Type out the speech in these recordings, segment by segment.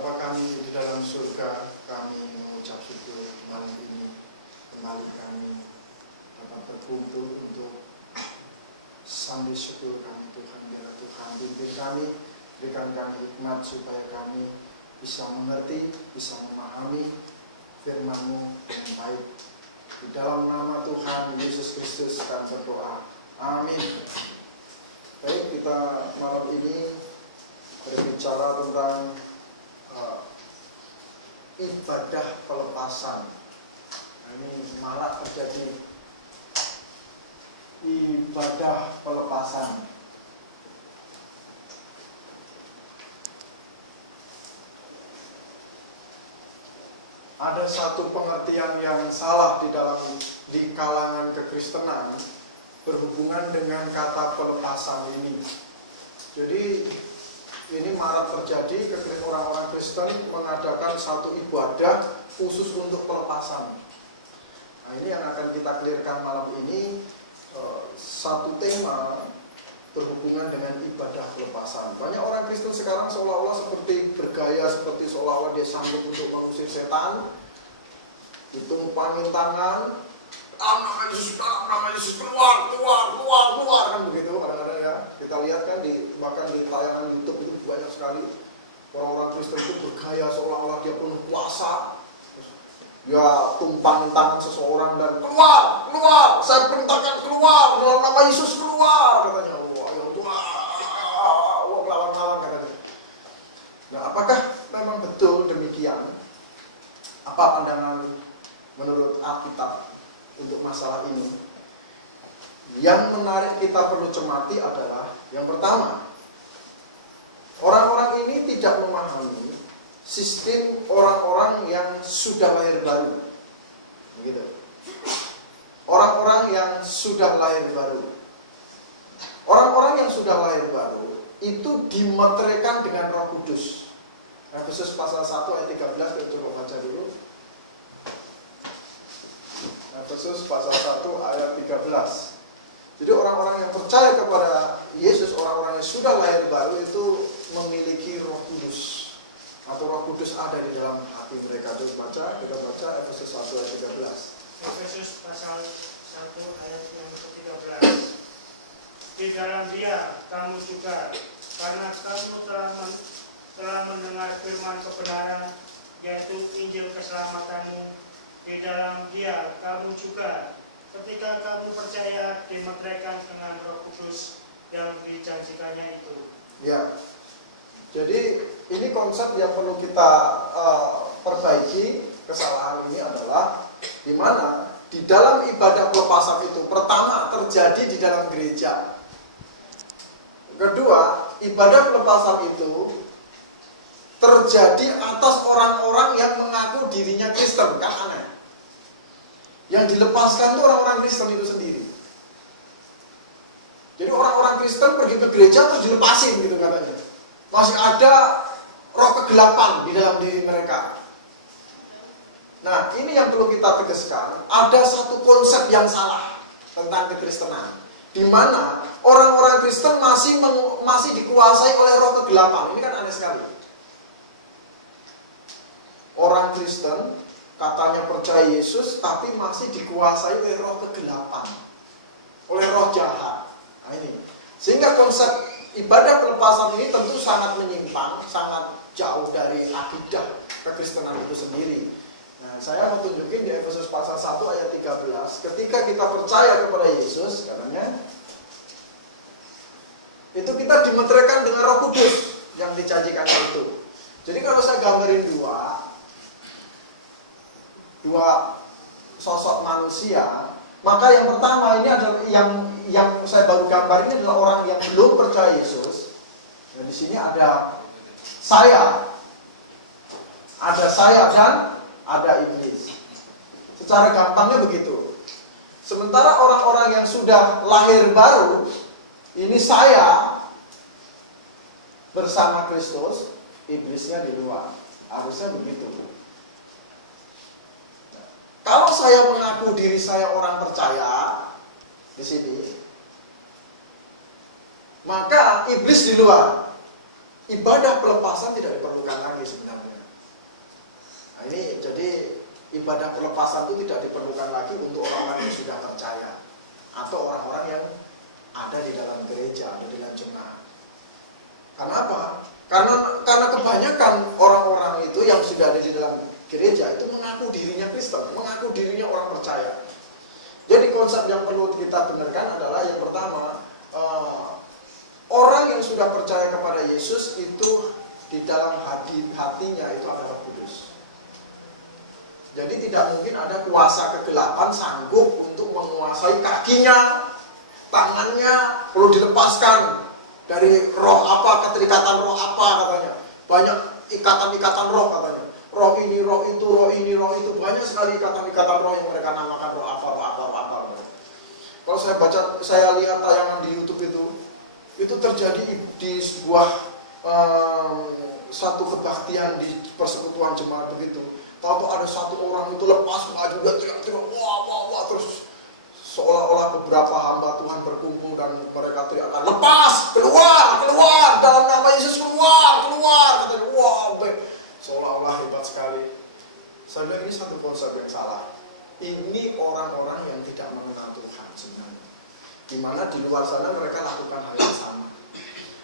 Bapa kami di dalam surga, kami mengucap syukur malam ini kembali kami dapat berkumpul untuk sambil syukur kami Tuhan. Biarlah Tuhan pimpin kami, berikan kami hikmat supaya kami bisa mengerti, bisa memahami firman-Mu yang baik. Di dalam nama Tuhan Yesus Kristus kami berdoa. Amin. Baik, kita malam ini berbicara tentang ibadah pelepasan. Nah, ini marak terjadi ibadah pelepasan. Ada satu pengertian yang salah di kalangan kekristenan berhubungan dengan kata pelepasan ini. Jadi ini marak terjadi ketika orang-orang Kristen mengadakan satu ibadah khusus untuk pelepasan. Nah, ini yang akan kita clearkan malam ini, satu tema berhubungan dengan ibadah pelepasan. Banyak orang Kristen sekarang seolah-olah seperti bergaya, seperti seolah-olah dia sanggup untuk mengusir setan. Ditumpangin tangan, nama Yesus, keluar, kan begitu kadang-kadang ya. Kita lihat kan bahkan di tayangan YouTube itu banyak sekali orang-orang Kristen itu bergaya seolah-olah dia penuh kuasa. Dia tumpangin tangan seseorang dan keluar, saya perintahkan keluar dalam nama Yesus, keluar katanya. Ayo Tuhan, lawan-lawan katanya. Nah, apakah memang betul demikian? Apa pandangan menurut Alkitab untuk masalah ini? Yang menarik kita perlu cermati adalah yang pertama, orang-orang ini tidak memahami sistem orang-orang yang sudah lahir baru. Begitu. Orang-orang yang sudah lahir baru. Orang-orang yang sudah lahir baru itu dimeteraikan dengan Roh Kudus. Efesus pasal 1 ayat 13, kita coba baca dulu. Efesus pasal 1 ayat 13. Jadi orang-orang yang percaya kepada Yesus, orang-orang yang sudah lahir baru itu memiliki Roh Kudus. Atau Roh Kudus ada di dalam hati mereka. Kita baca Efesus 1 ayat 13. Efesus pasal 1 ayat yang ke-13. Di dalam Dia kamu juga, karena kamu telah mendengar firman kebenaran, yaitu Injil keselamatanmu. Di dalam Dia kamu juga, ketika kamu percaya, dimeteraikan dengan Roh Kudus yang dijanjikannya itu. Ya, jadi ini konsep yang perlu kita perbaiki. Kesalahan ini adalah di mana di dalam ibadah pelepasan itu pertama terjadi di dalam gereja. Kedua, ibadah pelepasan itu terjadi atas orang-orang yang mengaku dirinya Kristen. Kan aneh. Yang dilepaskan itu orang-orang Kristen itu sendiri. Jadi orang-orang Kristen pergi ke gereja terus dilepasin gitu katanya. Masih ada roh kegelapan di dalam diri mereka. Nah, ini yang perlu kita tegaskan. Ada satu konsep yang salah tentang kekristenan, di mana orang-orang Kristen masih dikuasai oleh roh kegelapan. Ini kan aneh sekali. Orang Kristen katanya percaya Yesus, tapi masih dikuasai oleh roh kegelapan, oleh roh jahat. Nah, ini. Sehingga konsep ibadah pelepasan ini tentu sangat menyimpang, sangat jauh dari akidah kekristenan itu sendiri. Nah, saya mau tunjukin di Efesus pasal 1 ayat 13, ketika kita percaya kepada Yesus, katanya, itu kita dimeteraikan dengan Roh Kudus yang dijanjikannya itu. Jadi kalau saya gambarin dua sosok manusia, maka yang pertama ini adalah yang saya baru gambar ini adalah orang yang belum percaya Yesus. Dan di sini ada saya dan ada iblis. Secara gampangnya begitu. Sementara orang-orang yang sudah lahir baru, ini saya bersama Kristus, iblisnya di luar. Harusnya begitu. Kalau saya mengaku diri saya orang percaya di sini, maka iblis di luar. Ibadah pelepasan tidak diperlukan lagi sebenarnya. Nah ini jadi ibadah pelepasan itu tidak diperlukan lagi untuk orang-orang yang sudah percaya atau orang-orang yang ada di dalam gereja, ada di dalam jemaat. Karena apa? Karena kebanyakan orang-orang itu yang sudah ada di dalam gereja itu mengaku dirinya Kristen, mengaku dirinya orang percaya. Jadi konsep yang perlu kita benarkan adalah yang pertama, orang yang sudah percaya kepada Yesus itu di dalam hatinya itu ada Roh Kudus. Jadi tidak mungkin ada kuasa kegelapan sanggup untuk menguasai kakinya, tangannya, perlu dilepaskan dari roh apa, keterikatan roh apa katanya. Banyak ikatan-ikatan roh katanya. Roh ini, roh itu, roh ini, roh itu. Banyak sekali ikatan-ikatan roh yang mereka namakan roh apa. Kalau saya lihat tayangan di YouTube itu terjadi di sebuah satu kebaktian di persekutuan jemaat begitu. Tahu ada satu orang itu lepas baju dan teriak-teriak wah terus seolah-olah beberapa hamba Tuhan berkumpul dan mereka teriakkan lepas, keluar dalam nama Yesus, keluar katanya. Wow, seolah-olah hebat sekali. Saya bilang ini satu konsep yang salah. Ini orang-orang yang tidak mengenal Tuhan sebenarnya. Di mana di luar sana mereka lakukan hal yang sama.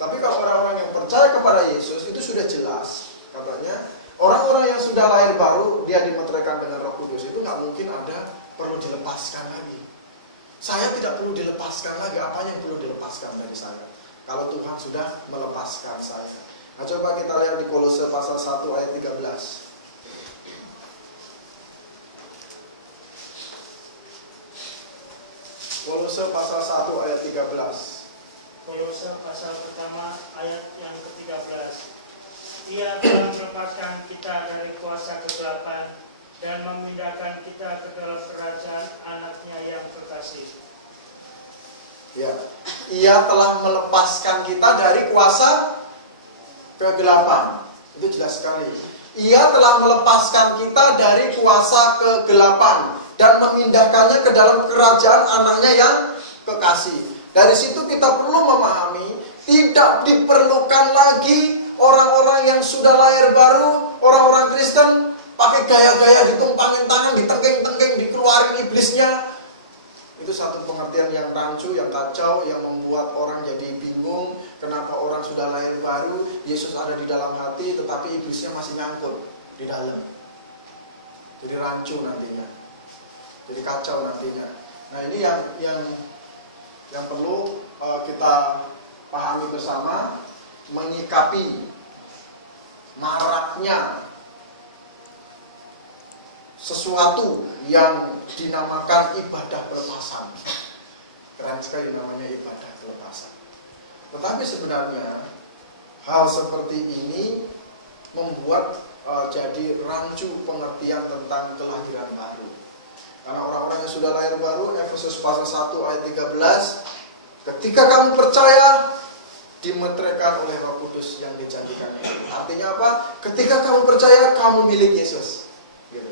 Tapi kalau orang-orang yang percaya kepada Yesus itu sudah jelas, katanya orang-orang yang sudah lahir baru dia dimeteraikan dengan Roh Kudus itu nggak mungkin ada perlu dilepaskan lagi. Saya tidak perlu dilepaskan lagi. Apa yang perlu dilepaskan dari saya? Kalau Tuhan sudah melepaskan saya. Nah coba kita lihat di Kolose pasal 1 ayat 13. Kolose pasal 1 ayat 13. Kolose pasal pertama ayat yang ke-13. Ia telah melepaskan kita dari kuasa kegelapan dan memindahkan kita ke dalam kerajaan anaknya yang kekasih. Ya, ia telah melepaskan kita dari kuasa kegelapan. Itu jelas sekali. Ia telah melepaskan kita dari kuasa kegelapan dan memindahkannya ke dalam kerajaan anaknya yang kekasih. Dari situ kita perlu memahami, tidak diperlukan lagi orang-orang yang sudah lahir baru, orang-orang Kristen, pakai gaya-gaya ditumpangin tangan, ditengking-tengking, dikeluarin iblisnya. Itu satu pengertian yang rancu, yang kacau, yang membuat orang jadi bingung. Kenapa orang sudah lahir baru, Yesus ada di dalam hati, tetapi iblisnya masih nyangkut di dalam. Jadi rancu nantinya, jadi kacau nantinya. Nah ini yang perlu kita pahami bersama, menyikapi maraknya sesuatu yang dinamakan ibadah pelepasan. Keren sekali namanya ibadah pelepasan. Tetapi sebenarnya hal seperti ini membuat jadi rancu pengertian tentang kelahiran baru. Karena orang-orang yang sudah lahir baru, Efesus pasal 1 ayat 13, ketika kamu percaya, dimeteraikan oleh Roh Kudus yang dijanjikan itu. Artinya apa? Ketika kamu percaya, kamu milik Yesus. Gitu.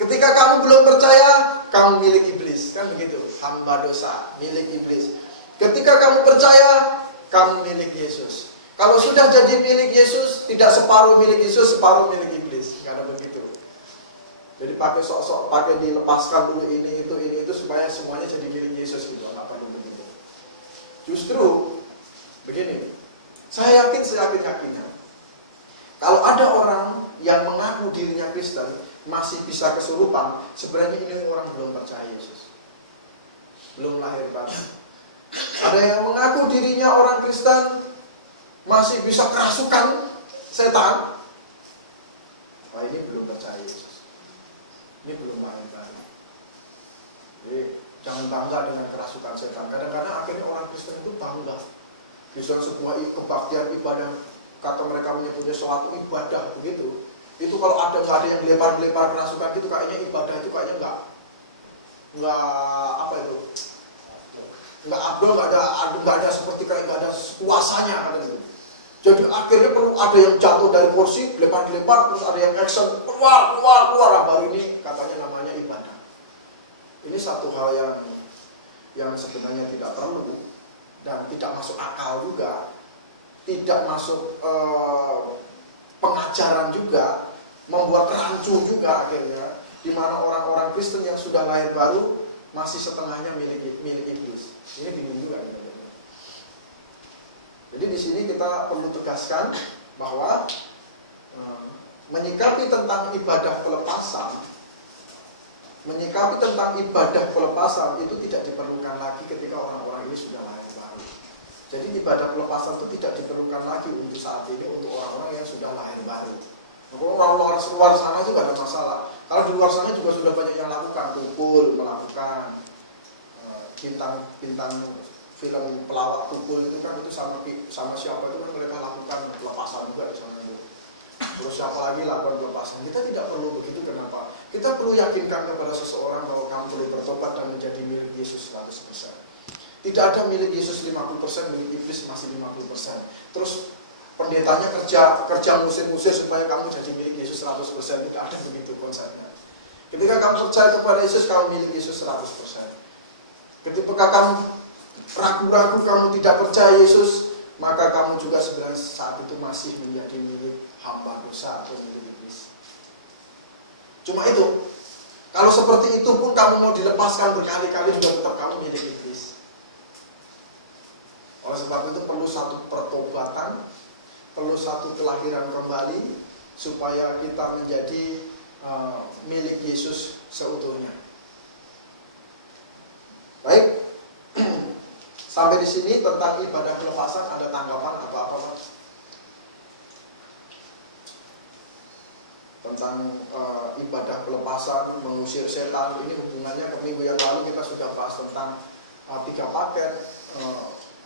Ketika kamu belum percaya, kamu milik iblis. Kan begitu, hamba dosa, milik iblis. Ketika kamu percaya, kamu milik Yesus. Kalau sudah jadi milik Yesus, tidak separuh milik Yesus, separuh milik iblis. Karena begitu. Jadi pakai sok-sok, pakai dilepaskan dulu ini itu supaya semuanya jadi milik Yesus gitu. Nggak perlu begitu. Justru begini, saya yakin-yakinnya, kalau ada orang yang mengaku dirinya Kristen masih bisa kesurupan, sebenarnya ini orang belum percaya Yesus, belum lahir baru. Ada yang mengaku dirinya orang Kristen masih bisa kerasukan setan, wah ini belum percaya Yesus. Ini belum lahir baru. Jadi jangan bangga dengan kerasukan setan. Kadang-kadang akhirnya orang Kristen itu bangga. Bisa sebuah kebaktian ibadah, kata mereka menyebutnya suatu ibadah begitu. Itu kalau nggak ada yang lempar kerasukan gitu, kayaknya ibadah itu kayaknya nggak apa itu, nggak abdul, nggak ada seperti kayak nggak ada kuasanya gitu. Jadi akhirnya perlu ada yang jatuh dari kursi, lempar, terus ada yang action, keluar, baru ini katanya namanya ibadah. Ini satu hal yang sebenarnya tidak perlu dan tidak masuk akal juga, tidak masuk pengajaran juga, membuat rancu juga akhirnya, di mana orang-orang Kristen yang sudah lahir baru masih setengahnya milik iblis. Ini bingung juga. Jadi di sini kita perlu tegaskan bahwa menyikapi tentang ibadah pelepasan itu tidak diperlukan lagi ketika orang-orang ini sudah lahir baru. Jadi ibadah pelepasan itu tidak diperlukan lagi untuk saat ini untuk orang-orang yang sudah lahir baru. Orang luar sana juga ada masalah. Kalau di luar sana juga sudah banyak yang lakukan, kumpul, melakukan bintang film pelawak kumpul itu kan, itu sama siapa itu kan mereka lakukan pelepasan juga di sana itu. Terus siapa lagi lakukan pelepasan. Kita tidak perlu begitu. Kenapa? Kita perlu yakinkan kepada seseorang bahwa kamu perlu bertobat dan menjadi milik Yesus 100%. Tidak ada milik Yesus 50%, milik iblis masih 50%. Terus pendetanya kerja musir-musir supaya kamu jadi milik Yesus 100%. Tidak ada begitu konsepnya. Ketika kamu percaya kepada Yesus, kamu milik Yesus 100%. Ketika kamu ragu-ragu, kamu tidak percaya Yesus, maka kamu juga sebenarnya saat itu masih menjadi milik hamba dosa atau milik iblis. Cuma itu, kalau seperti itu pun kamu mau dilepaskan berkali-kali juga tetap kamu milik iblis. Oleh sebab itu perlu satu pertobatan, perlu satu kelahiran kembali supaya kita menjadi milik Yesus seutuhnya. Baik, sampai di sini tentang ibadah pelepasan ada tanggapan apa-apa, Mas? Tentang ibadah pelepasan, mengusir setan, ini hubungannya ke minggu yang lalu kita sudah bahas tentang 3 paket,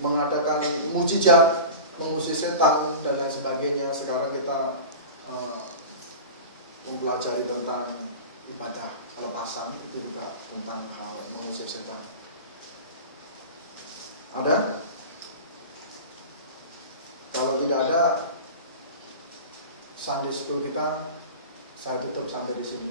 mengadakan mujizat, mengusir setan dan lain sebagainya. Sekarang kita mempelajari tentang ibadah pelepasan, itu juga tentang hal mengusir setan. Ada? Kalau tidak ada, Sunday School kita saya tutup sampai di sini.